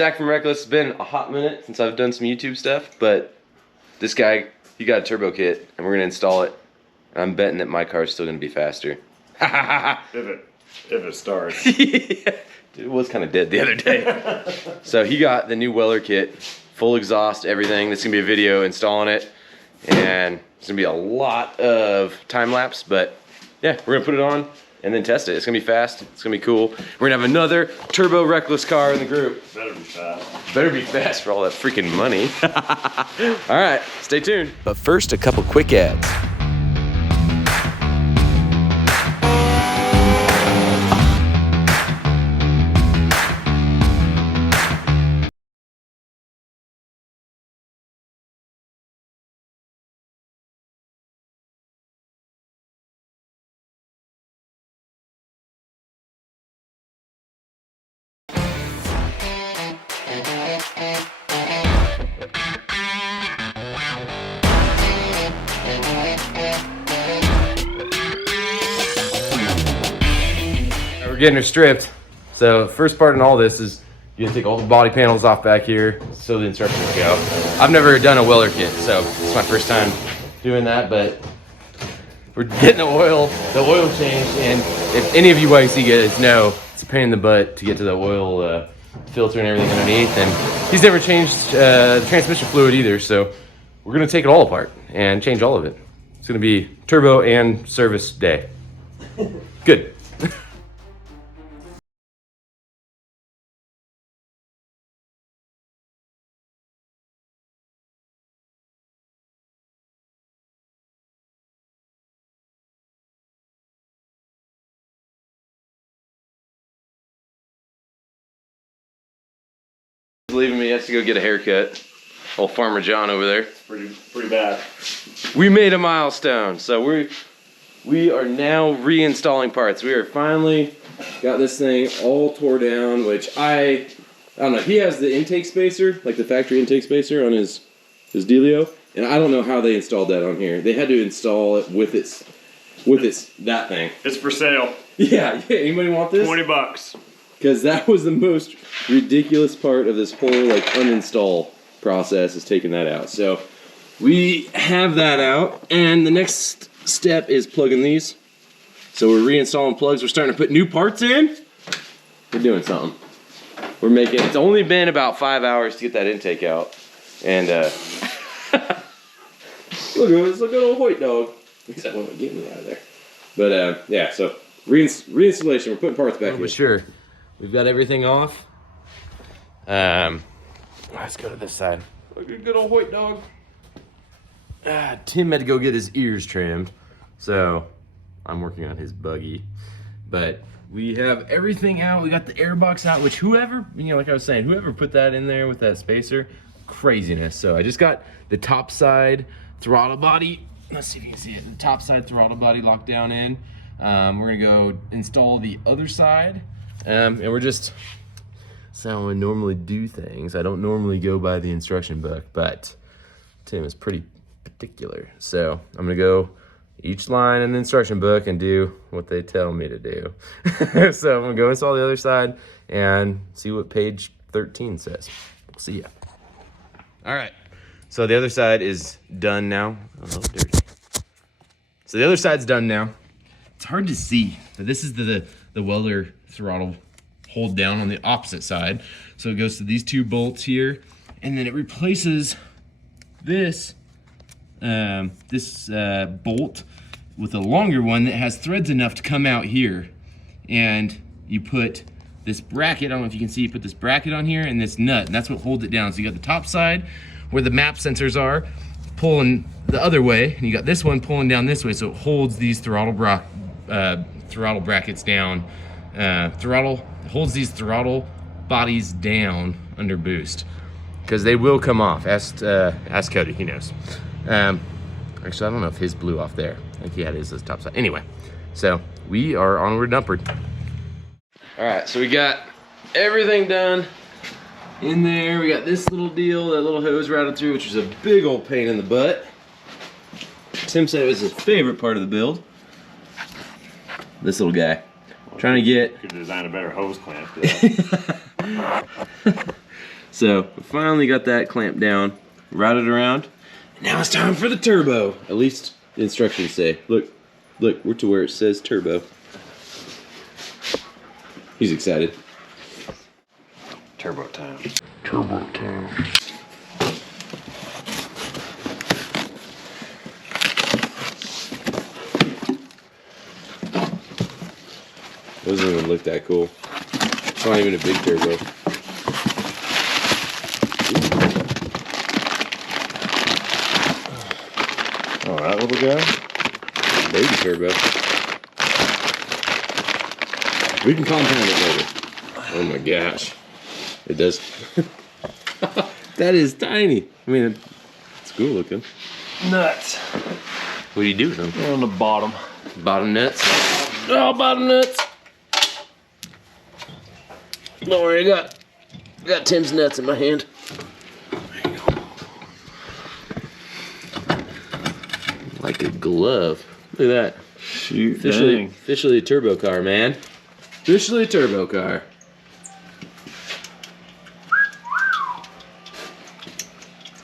Zach from Reckless. It's been a hot minute since I've done some YouTube stuff, but this guy, he got a turbo kit, and we're gonna install it. I'm betting that my car's still gonna be faster. if it starts. Yeah. Dude, it was kind of dead the other day. So he got the new Weller kit, full exhaust, everything. There's gonna be a video installing it, and it's gonna be a lot of time lapse, but yeah, we're gonna put it on and then test it. It's gonna be fast, it's gonna be cool. We're gonna have another turbo Reckless car in the group. Better be fast. Better be fast for all that freaking money. All right, stay tuned. But first, a couple quick ads. Getting her stripped. So first part in all this is you gotta take all the body panels off back here so the instructions go. I've never done a Weller kit, so it's my first time doing that, but we're getting the oil changed, and if any of you YXZ guys know, it's a pain in the butt to get to the oil filter and everything underneath, and he's never changed the transmission fluid either, so we're gonna take it all apart and change all of it. It's gonna be turbo and service day. Good. Leaving me, he has to go get a haircut. Old Farmer John over there. Pretty bad. We made a milestone. So we are now reinstalling parts. We are finally got this thing all tore down, which I don't know. He has the intake spacer, like the factory intake spacer on his dealio, and I don't know how they installed that on here. They had to install it with that thing. It's for sale. Yeah. Anybody want this? $20. Because that was the most ridiculous part of this whole like uninstall process, is taking that out. So we have that out, and the next step is plugging these. So we're reinstalling plugs. We're starting to put new parts in. We're doing something. We're making. It's only been about 5 hours to get that intake out, and look at this, look at old white dog. That one would get me out of there. But yeah, so reinstallation. We're putting parts back in. Sure. We've got everything off. Let's go to this side. Look at good old white dog. Tim had to go get his ears trimmed, so I'm working on his buggy. But we have everything out. We got the air box out, which whoever, like I was saying, whoever put that in there with that spacer, craziness. So I just got the top side throttle body. Let's see if you can see it. The top side throttle body locked down in. We're gonna go install the other side. And we're just, that's how I normally do things. I don't normally go by the instruction book, but Tim is pretty particular. So I'm gonna go each line in the instruction book and do what they tell me to do. So I'm gonna go install the other side and see what page 13 says. We'll see ya. All right, so the other side is done now. Oh, dirty. So the other side's done now. It's hard to see, but this is the Weller throttle hold down on the opposite side. So it goes to these two bolts here, and then it replaces this bolt with a longer one that has threads enough to come out here. And you put this bracket, I don't know if you can see, you put this bracket on here and this nut, and that's what holds it down. So you got the top side where the map sensors are pulling the other way, and you got this one pulling down this way, so it holds these throttle brackets down. Holds these throttle bodies down under boost, because they will come off. Ask Cody, he knows. Actually, I don't know if his blew off there. I think he had his top side. Anyway, so we are onward and upward. All right, so we got everything done in there. We got this little deal, that little hose routed through, which was a big old pain in the butt. Tim said it was his favorite part of the build. This little guy. Trying to get... Could design a better hose clamp. So we finally got that clamped down, routed around. Now it's time for the turbo. At least the instructions say. Look, we're to where it says turbo. He's excited. Turbo time. Turbo time. Doesn't even look that cool. It's not even a big turbo. Oh, that little guy? Baby turbo. We can compound it later. Oh my gosh. It does. That is tiny. I mean, it's cool looking. Nuts. What do you do with them? They're on the bottom. Bottom nuts. Oh, bottom nuts. Don't worry, I got Tim's nuts in my hand. There you go. Like a glove. Look at that. Shoot, Officially a turbo car, man. Officially a turbo car.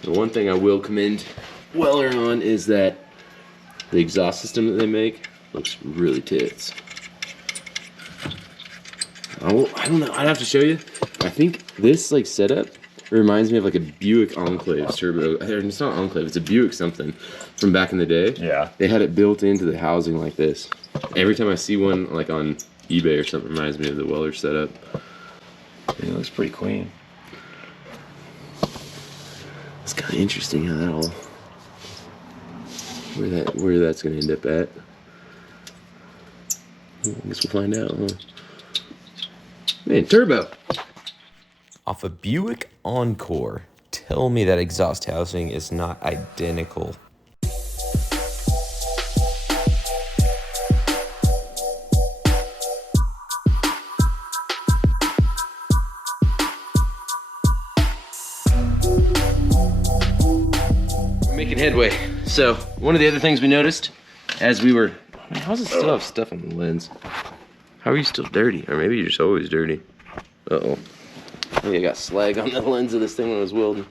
The one thing I will commend Weller on is that the exhaust system that they make looks really tits. I don't know. I'd have to show you. I think this like setup reminds me of like a Buick Enclave turbo. It's not Enclave. It's a Buick something from back in the day. Yeah. They had it built into the housing like this. Every time I see one like on eBay or something, it reminds me of the Weller setup. It looks pretty clean. It's kind of interesting how that all where that's gonna end up at. I guess we'll find out. Huh? Man, turbo. Off a Buick Encore. Tell me that exhaust housing is not identical. We're making headway. So, one of the other things we noticed as we were... Man, how's it still have stuff on the lens? How are you still dirty? Or maybe you're just always dirty. Uh-oh. I think I got slag on the lens of this thing when I was welding.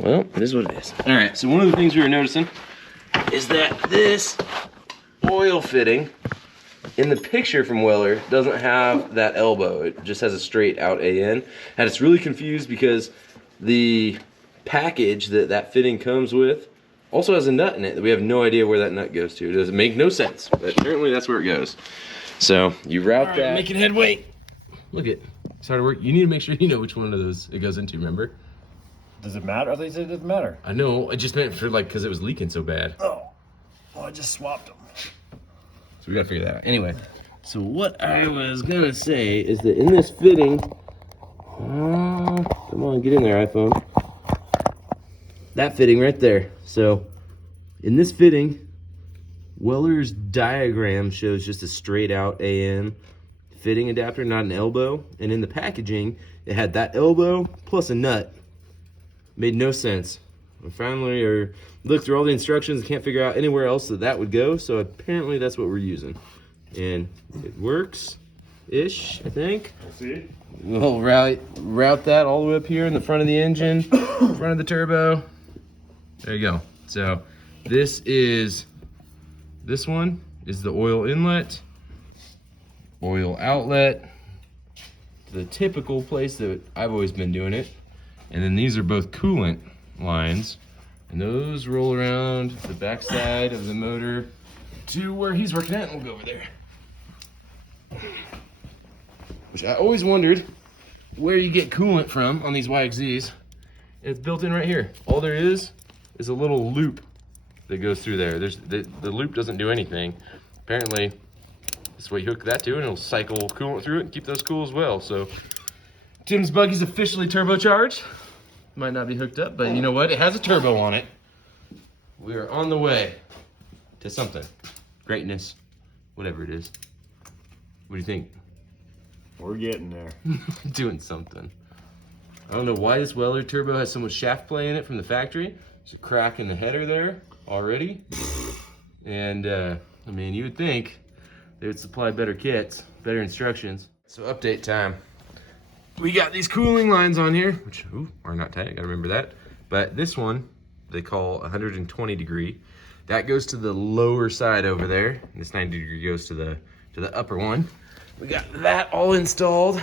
Well, it is what it is. Alright, so one of the things we were noticing is that this oil fitting in the picture from Weller doesn't have that elbow. It just has a straight out AN. And it's really confused because the package that fitting comes with also has a nut in it that we have no idea where that nut goes to. It doesn't make no sense, but apparently that's where it goes. So you route that. Making headway. Look it. Started work. You need to make sure you know which one of those it goes into, remember? Does it matter? I thought you said it doesn't matter. I know. I just meant for like, because it was leaking so bad. Oh. Well, I just swapped them. So we gotta figure that out. Anyway, so what I was gonna say is that in this fitting, come on, get in there, iPhone. That fitting right there. So in this fitting, Weller's diagram shows just a straight out AN fitting adapter, not an elbow. And in the packaging, it had that elbow plus a nut. Made no sense. I finally looked through all the instructions and can't figure out anywhere else that would go. So apparently that's what we're using. And it works-ish, I think. See? We'll route that all the way up here in the front of the engine, front of the turbo. There you go. So this one is the oil inlet, oil outlet, the typical place that I've always been doing it. And then these are both coolant lines, and those roll around the backside of the motor to where he's working at, and we'll go over there. Which I always wondered where you get coolant from on these YXZs. It's built in right here. All there is a little loop that goes through there. The loop doesn't do anything. Apparently, this is what you hook that to, and it'll cycle coolant through it and keep those cool as well. So Tim's buggy's officially turbocharged. Might not be hooked up, but you know what? It has a turbo on it. We are on the way to something. Greatness, whatever it is. What do you think? We're getting there. Doing something. I don't know why this Weller turbo has so much shaft play in it from the factory. There's a crack in the header there already. And, I mean, you would think they would supply better kits, better instructions. So update time. we got these cooling lines on here, which are not tight, I gotta remember that. But this one, they call 120 degree. That goes to the lower side over there. And this 90 degree goes to the upper one. We got that all installed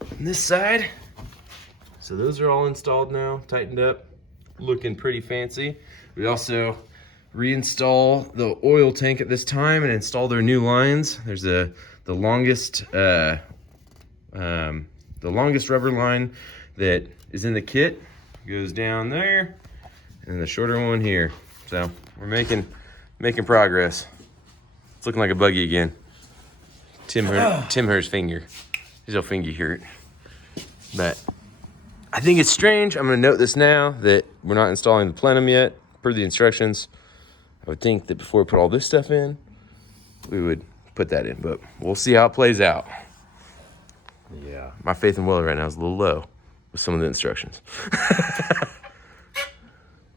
on this side. So those are all installed now, tightened up, looking pretty fancy. We also reinstall the oil tank at this time and install their new lines. There's the longest rubber line that is in the kit. Goes down there, and the shorter one here. So we're making progress. It's looking like a buggy again. Tim hurt his finger. His little finger hurt. But I think it's strange. I'm gonna note this now that we're not installing the plenum yet, per the instructions. I would think that before we put all this stuff in, we would put that in, but we'll see how it plays out. Yeah. My faith in Willer right now is a little low with some of the instructions.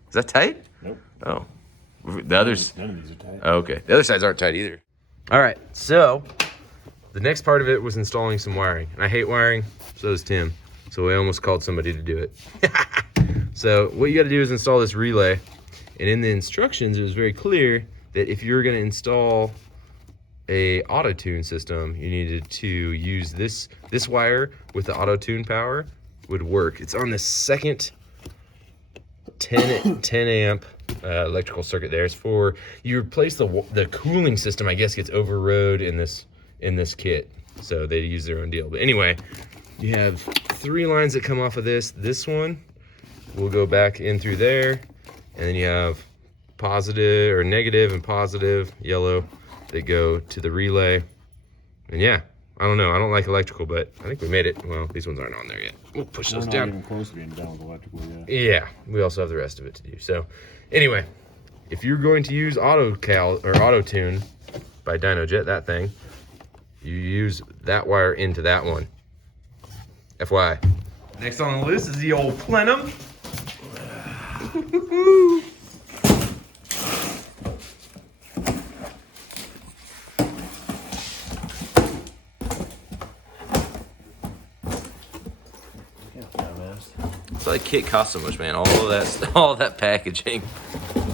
Is that tight? Nope. Oh. The others? None of these are tight. Oh, okay. The other sides aren't tight either. All right, so the next part of it was installing some wiring. And I hate wiring, so does Tim. So we almost called somebody to do it. So what you gotta do is install this relay. And in the instructions, it was very clear that if you were gonna install a auto tune system, you needed to use this wire with the auto tune power would work. It's on the second 10 amp electrical circuit there. It's for, you replace the cooling system, I guess, gets overrode in this kit. So they use their own deal. But anyway, you have 3 lines that come off of this. This one will go back in through there. And then you have positive or negative and positive yellow that go to the relay. And yeah, I don't know. I don't like electrical, but I think we made it. Well, these ones aren't on there yet. We'll push those down. We're not even close to being done with electrical yet. Yeah, we also have the rest of it to do. So anyway, if you're going to use AutoCal or AutoTune by DynoJet, that thing, you use that wire into that one. FYI. Next on the list is the old plenum. So that kit cost so much, man. All that packaging. Look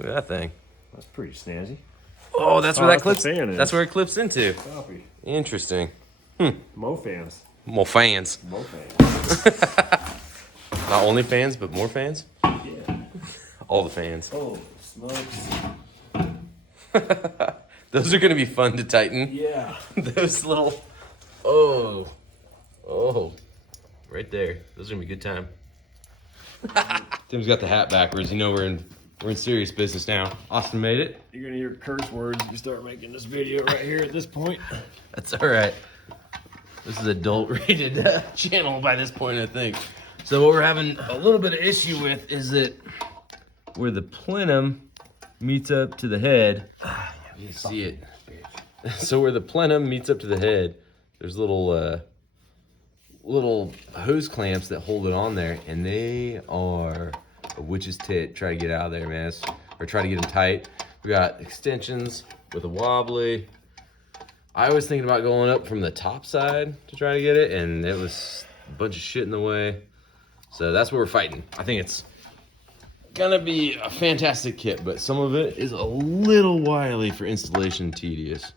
at that thing. That's pretty snazzy. Oh, that's where that that's clips. the fan is. That's where it clips into. Copy. Interesting. Mo fans. More fans. Mo fans. Not only fans, but more fans. Yeah. All the fans. Oh, smokes. Those are gonna be fun to tighten. Yeah. Those little. Oh. Right there. Those are gonna be a good time. Tim's got the hat backwards. You know we're in serious business now. Austin made it. You're gonna hear curse words if you start making this video right here at this point. That's all right. This is adult rated channel by this point, I think. So what we're having a little bit of issue with is that where the plenum meets up to the head, you see it. So where the plenum meets up to the head, there's little hose clamps that hold it on there, and they are a witch's tit. Try to get out of there, man, or try to get them tight. We got extensions with a wobbly. I was thinking about going up from the top side to try to get it, and it was a bunch of shit in the way. So that's what we're fighting. I think it's gonna be a fantastic kit, but some of it is a little wily for installation, tedious.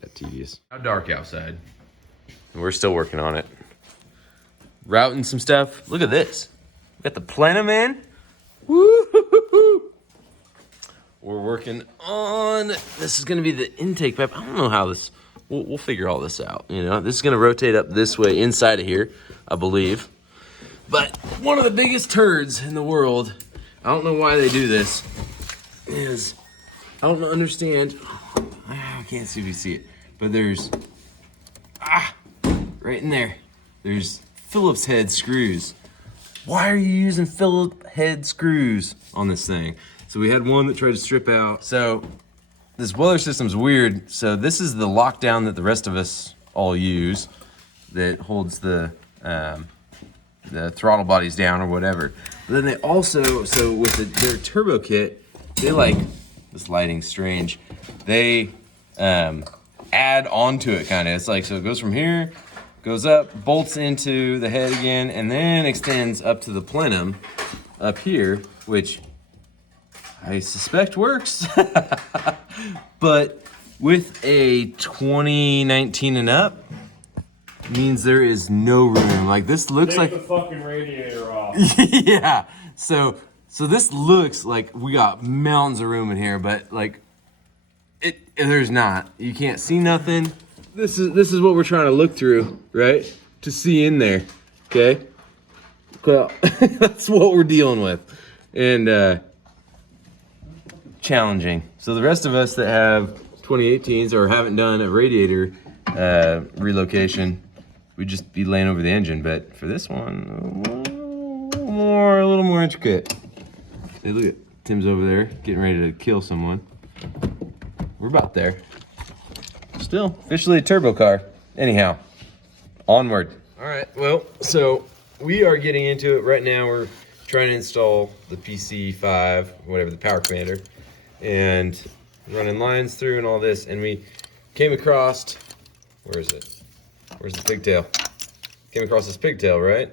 That tedious. How dark outside. And we're still working on it. Routing some stuff. Look at this. We got the plenum in. Woo-hoo-hoo-hoo. We're working on, this is gonna be the intake pipe. I don't know how this, we'll figure all this out. You know, this is gonna rotate up this way inside of here, I believe. But one of the biggest turds in the world, I don't know why they do this, is, I don't understand, I can't see if you see it, but there's, right in there, there's Phillips head screws. Why are you using Phillips head screws on this thing? So we had one that tried to strip out. So this boiler system's weird. So this is the lockdown that the rest of us all use that holds the throttle bodies down or whatever. But then they also, so with their turbo kit, they like, this lighting's strange. They add onto it, kind of. It's like, so it goes from here, goes up, bolts into the head again, and then extends up to the plenum up here, which I suspect works. But with a 2019 and up, means there is no room. Like, this looks Take like the fucking radiator off. yeah. So this looks like we got mountains of room in here, but like there's not. You can't see nothing. This is what we're trying to look through, right? To see in there. Okay? Well, that's what we're dealing with. And challenging. So the rest of us that have 2018s or haven't done a radiator relocation, we'd just be laying over the engine. But for this one, a little more intricate. Hey, look at Tim's over there getting ready to kill someone. We're about there. Still officially a turbo car. Anyhow, onward. All right, well, so we are getting into it right now. We're trying to install the PC5, whatever, the power commander, and running lines through and all this. And we came across, where is it? Where's the pigtail? Came across this pigtail, right?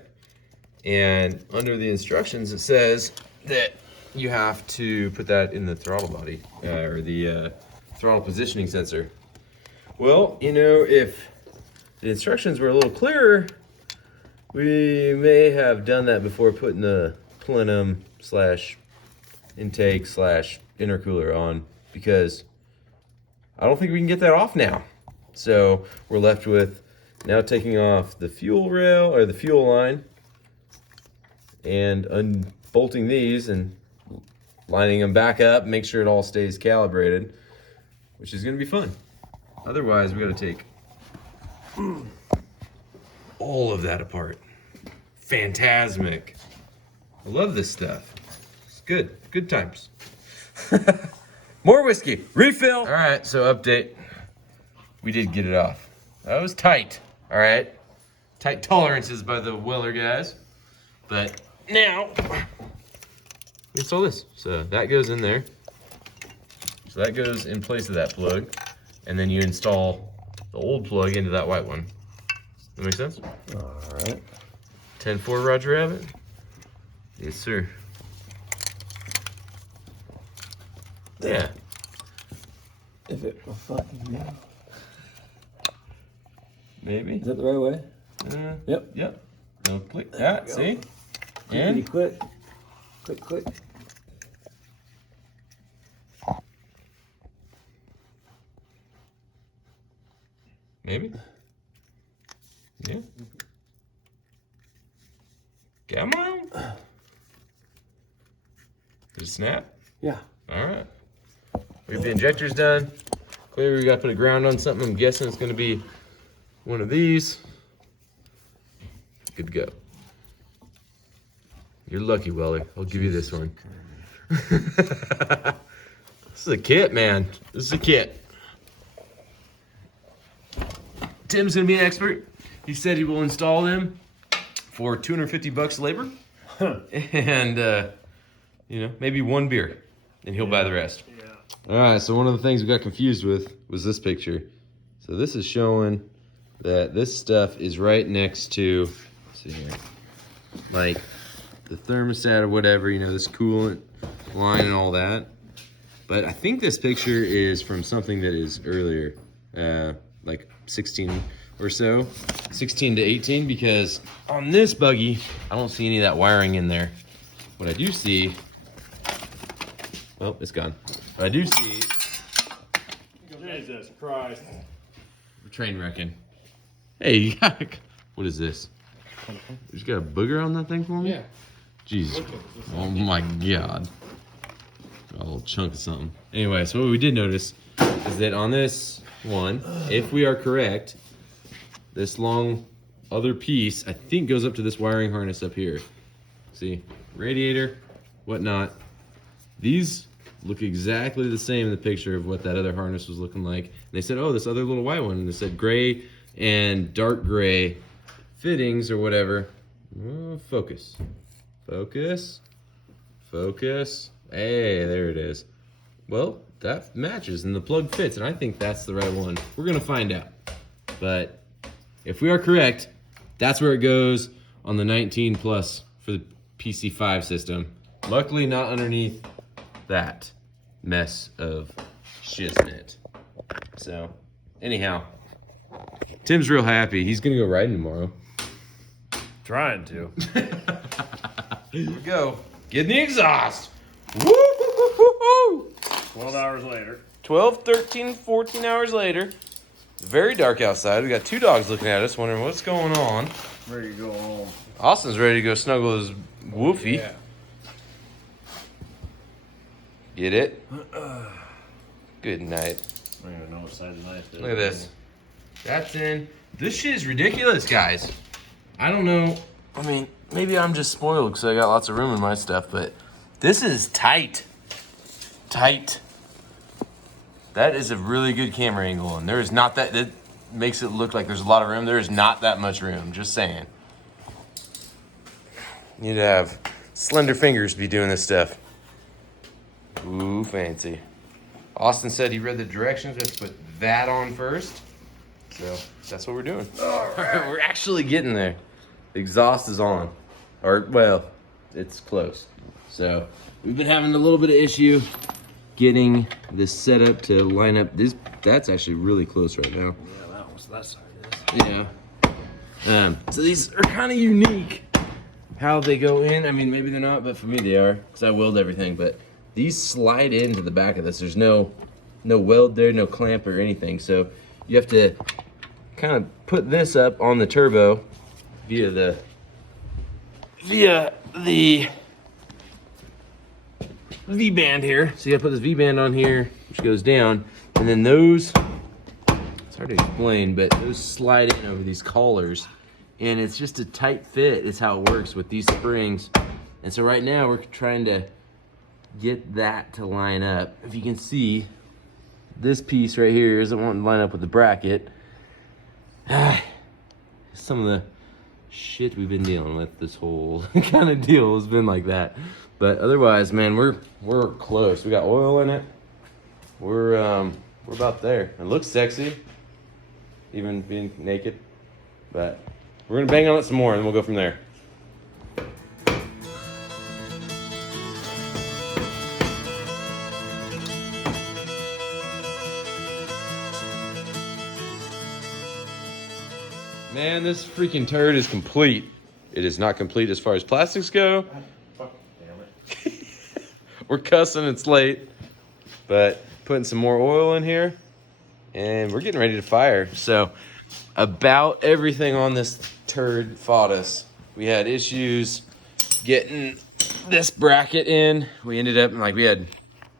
And under the instructions, it says that you have to put that in the throttle body, or the throttle positioning sensor. Well, you know, if the instructions were a little clearer, we may have done that before putting the plenum slash intake slash intercooler on, because I don't think we can get that off now. So we're left with now taking off the fuel rail, or the fuel line, and unbolting these and lining them back up, make sure it all stays calibrated, which is gonna be fun. Otherwise, we gotta take all of that apart. Fantasmic. I love this stuff. It's good, good times. More whiskey, refill. All right, so update. We did get it off. That was tight, all right? Tight tolerances by the Weller guys. But now, we install this. So that goes in there. So that goes in place of that plug. And then you install the old plug into that white one. That make sense? All right. 10-4, Roger Rabbit? Yes, sir. Yeah. If it will fucking go. Maybe. Is that the right way? Yep. Yep. No click. Yeah, see? Pretty And quick. Quick. maybe. Yeah. Come on. Did it snap? Yeah. All right. We have the injectors done. Clearly, we got to put a ground on something. I'm guessing it's going to be one of these. Good to go. You're lucky, Weller. I'll give you this one. This is a kit, man. This is a kit. Tim's going to be an expert. He said he will install them for $250 labor. And, you know, maybe one beer. And he'll buy the rest. Yeah. All right, so one of the things we got confused with was this picture. So this is showing that this stuff is right next to, let's see here, like the thermostat or whatever, you know, this coolant line and all that. But I think this picture is from something that is earlier, like 16 or so, 16 to 18, because on this buggy, I don't see any of that wiring in there. What I do see, oh, it's gone. What I do see, Jesus Christ. train wrecking. Hey, what is this? You just got a booger on that thing for me? Yeah. Jesus. Oh my God. A little chunk of something. Anyway, so what we did notice is that on this one, if we are correct, this long other piece, I think, goes up to this wiring harness up here. See, radiator, whatnot. These look exactly the same in the picture of what that other harness was looking like. And they said, oh, this other little white one. And they said gray and dark gray fittings or whatever. Oh, focus. Focus. Focus. Hey, there it is. Well, that matches and the plug fits, and I think that's the right one. We're gonna find out. But if we are correct, that's where it goes on the 19 Plus for the PC5 system. Luckily not underneath that mess of shiznit. So, anyhow, Tim's real happy. He's gonna go riding tomorrow. Trying to. Here we go. Get the exhaust. Woo! 12 hours later. 12, 13, 14 hours later. It's very dark outside. We got two dogs looking at us, wondering what's going on. Ready to go home. Austin's ready to go snuggle his woofy. Yeah. Get it? Good night. I don't even know what side the knife is. Look at this. That's in. This shit is ridiculous, guys. I don't know. I mean, maybe I'm just spoiled because I got lots of room in my stuff, but this is tight. Tight. That is a really good camera angle, and there is not that makes it look like there's a lot of room. There is not that much room, just saying. You need to have slender fingers to be doing this stuff. Ooh, fancy. Austin said he read the directions. Let's put that on first. So that's what we're doing. All right. We're actually getting there. The exhaust is on. Or, well, it's close. So we've been having a little bit of issue getting this set up to line up. That's actually really close right now. Yeah, that side is. Yeah. So these are kind of unique how they go in. I mean, maybe they're not, but for me they are because I weld everything. But these slide into the back of this. There's no weld there, no clamp or anything. So you have to kind of put this up on the turbo via the V-band here. So you gotta put this V-band on here, which goes down, and then those, it's hard to explain, but those slide in over these collars, and it's just a tight fit is how it works with these springs. And so right now we're trying to get that to line up. If you can see, this piece right here isn't wanting to line up with the bracket. Some of the shit we've been dealing with this whole kind of deal has been like that. But otherwise, man, we're close. We got oil in it. We're about there. It looks sexy, even being naked. But we're gonna bang on it some more, and then we'll go from there. Man, this freaking turd is complete. It is not complete as far as plastics go. Fuck, damn it. We're cussing, it's late. But putting some more oil in here. And we're getting ready to fire. So, about everything on this turd fought us. We had issues getting this bracket in. We ended up, we had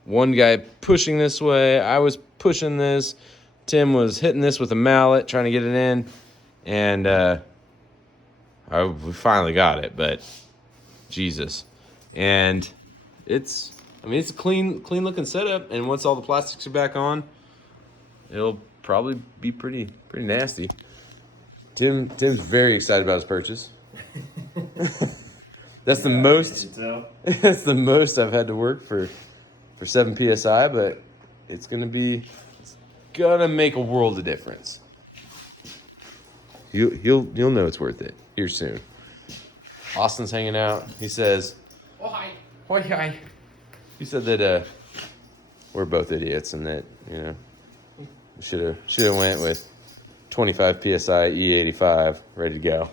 one guy pushing this way. I was pushing this. Tim was hitting this with a mallet, trying to get it in. And we finally got it, but Jesus. And it's a clean looking setup. And once all the plastics are back on, it'll probably be pretty nasty. Tim's very excited about his purchase. That's the most. That's the most I've had to work for 7 PSI, but it's gonna make a world of difference. You'll know it's worth it here soon. Austin's hanging out. He says, "Oh hi, oh hi." He said that we're both idiots and that should have went with 25 PSI E85 ready to go.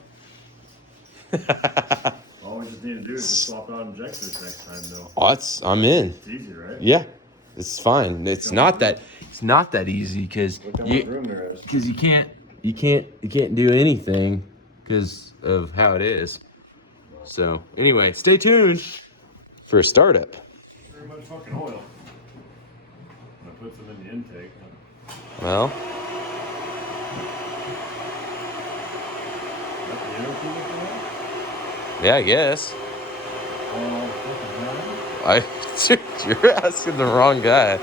All we just need to do is just swap out injectors next time, though. Oh, I'm in. It's easy, right? Yeah, it's fine. It's not that easy because Look how much room there is. Because you can't do anything because of how it is. So anyway, stay tuned for a startup. Very much fucking oil. I put some in the intake. Well, That's the intercooler for that? yeah, I guess. Fucking You're asking the wrong guy.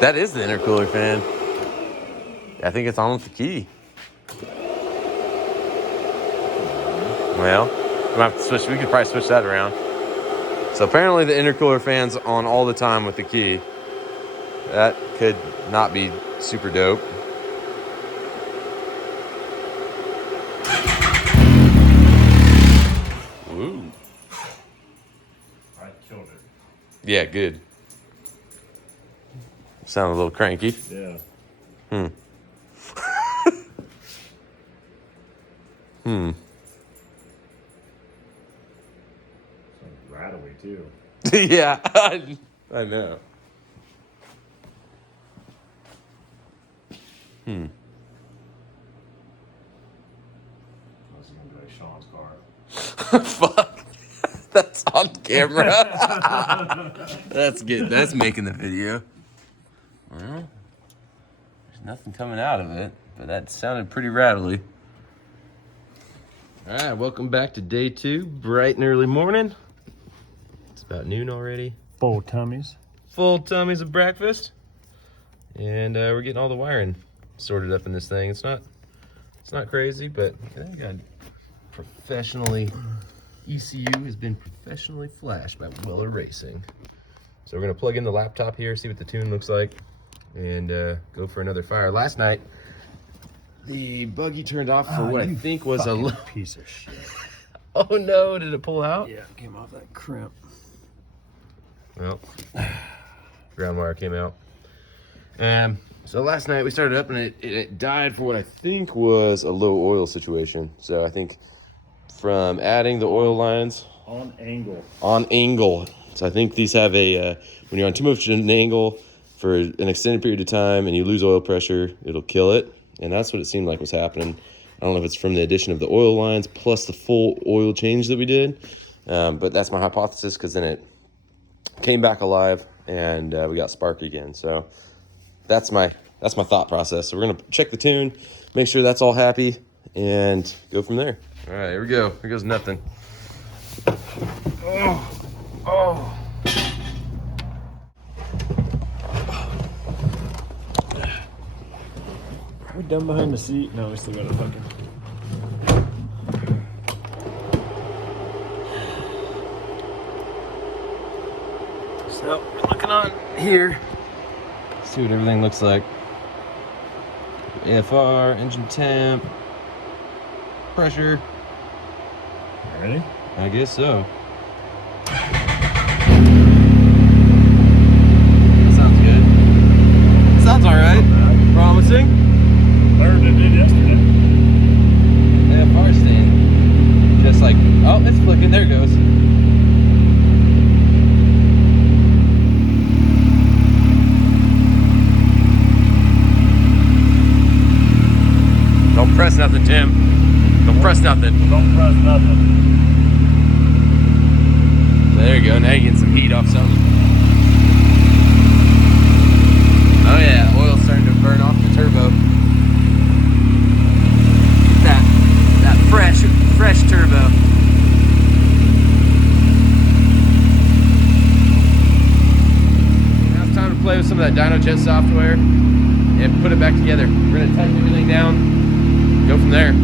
That is the intercooler fan. I think it's on with the key. Well, we might have to switch. We could probably switch that around. So apparently the intercooler fan's on all the time with the key. That could not be super dope. Ooh. I killed it. Yeah, good. Sound a little cranky. Yeah. It's like rattly too. Yeah, I know. This is gonna be like Sean's car. Fuck. That's on camera. That's good. That's making the video. Well, there's nothing coming out of it, but that sounded pretty rattly. All right, welcome back to day 2, bright and early morning. It's about noon already. Full tummies. Full tummies of breakfast, and we're getting all the wiring sorted up in this thing. It's not crazy, but I got ECU has been professionally flashed by Weller Racing. So we're gonna plug in the laptop here, see what the tune looks like, and go for another fire. Last night, the buggy turned off for what I think was a piece of shit. Oh no, did it pull out? Yeah, it came off that crimp. Well, ground wire came out. So last night we started up and it died for what I think was a low oil situation. So I think from adding the oil lines On angle. So I think these have a, when you're on too much an angle for an extended period of time and you lose oil pressure, it'll kill it. And that's what it seemed like was happening. I don't know if it's from the addition of the oil lines plus the full oil change that we did. But that's my hypothesis, because then it came back alive and we got spark again. So that's my thought process. So we're gonna check the tune, make sure that's all happy, and go from there. All right, here we go. Here goes nothing. Oh. Are we done behind the seat? No, we still got a fucking. So we're looking on here. See what everything looks like. AFR, engine temp, pressure. Ready? I guess so. That sounds good. Sounds alright. Promising. Learned it did yesterday. AFR stand. Just like, oh, it's flicking. There it goes. Don't press nothing, Tim. Don't press nothing. Don't press nothing. There you go. Now you're getting some heat off something. Oh yeah, oil's starting to burn off the turbo. That fresh turbo. Now it's time to play with some of that DynoJet software and put it back together. We're gonna tighten everything down, go from there.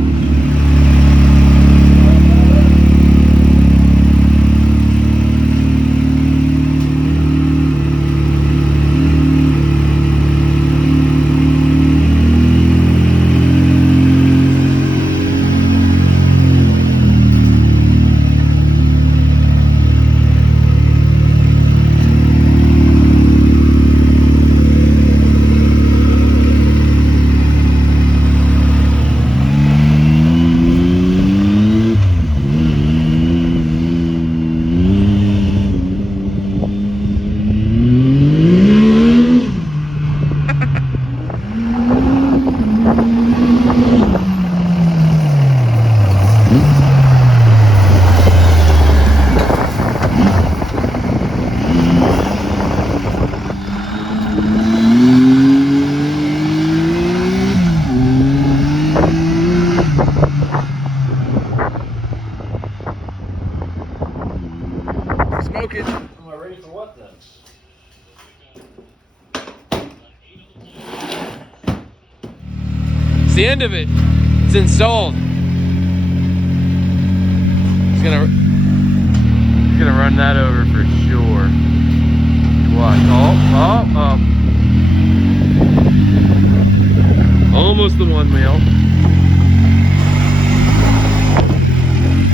Smoking. Am I ready for what then? It's the end of it. It's installed. It's gonna run that over for sure. Watch. Oh. almost the 1 mil.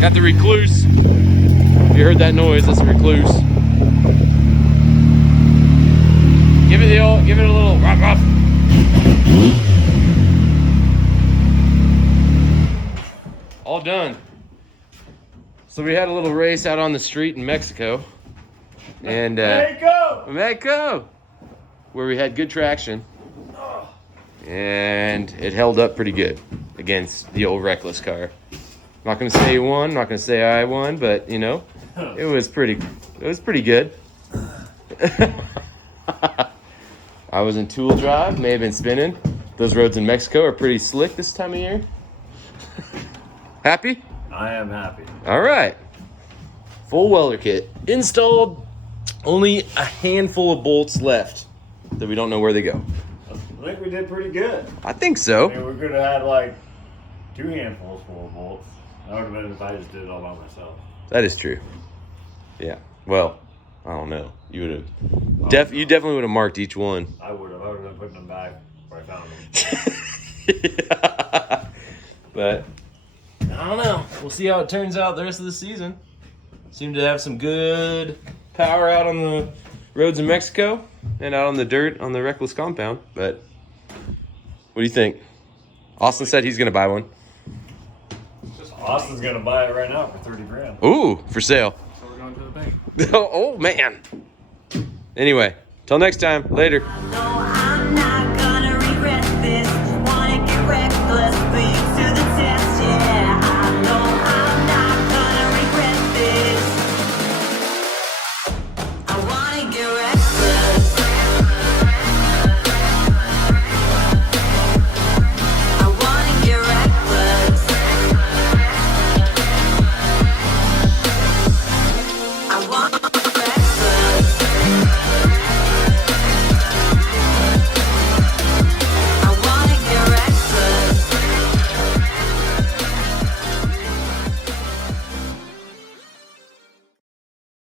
Got the recluse. You heard that noise? That's a recluse. Give it a little rough, rough. All done. So we had a little race out on the street in Mexico, and Mexico, where we had good traction, and it held up pretty good against the old Reckless car. Not gonna say you won, not gonna say I won, but you know, it was pretty good. I was in tool drive, may have been spinning. Those roads in Mexico are pretty slick this time of year. Happy? I am happy. All right. Full welder kit installed. Only a handful of bolts left that we don't know where they go. I think we did pretty good. I think so. I mean, we could have had like 2 handfuls full of bolts. That would have been if I just did it all by myself. That is true. Yeah. Well, I don't know. You would have. You definitely would have marked each one. I would have. I would have been putting them back where I found them. Yeah. But I don't know. We'll see how it turns out the rest of the season. Seem to have some good power out on the roads in Mexico and out on the dirt on the Reckless compound. But what do you think? Austin said he's going to buy one. Austin's going to buy it right now for 30 grand. Ooh, for sale. So we're going to the bank. Oh, man. Anyway, till next time. Later.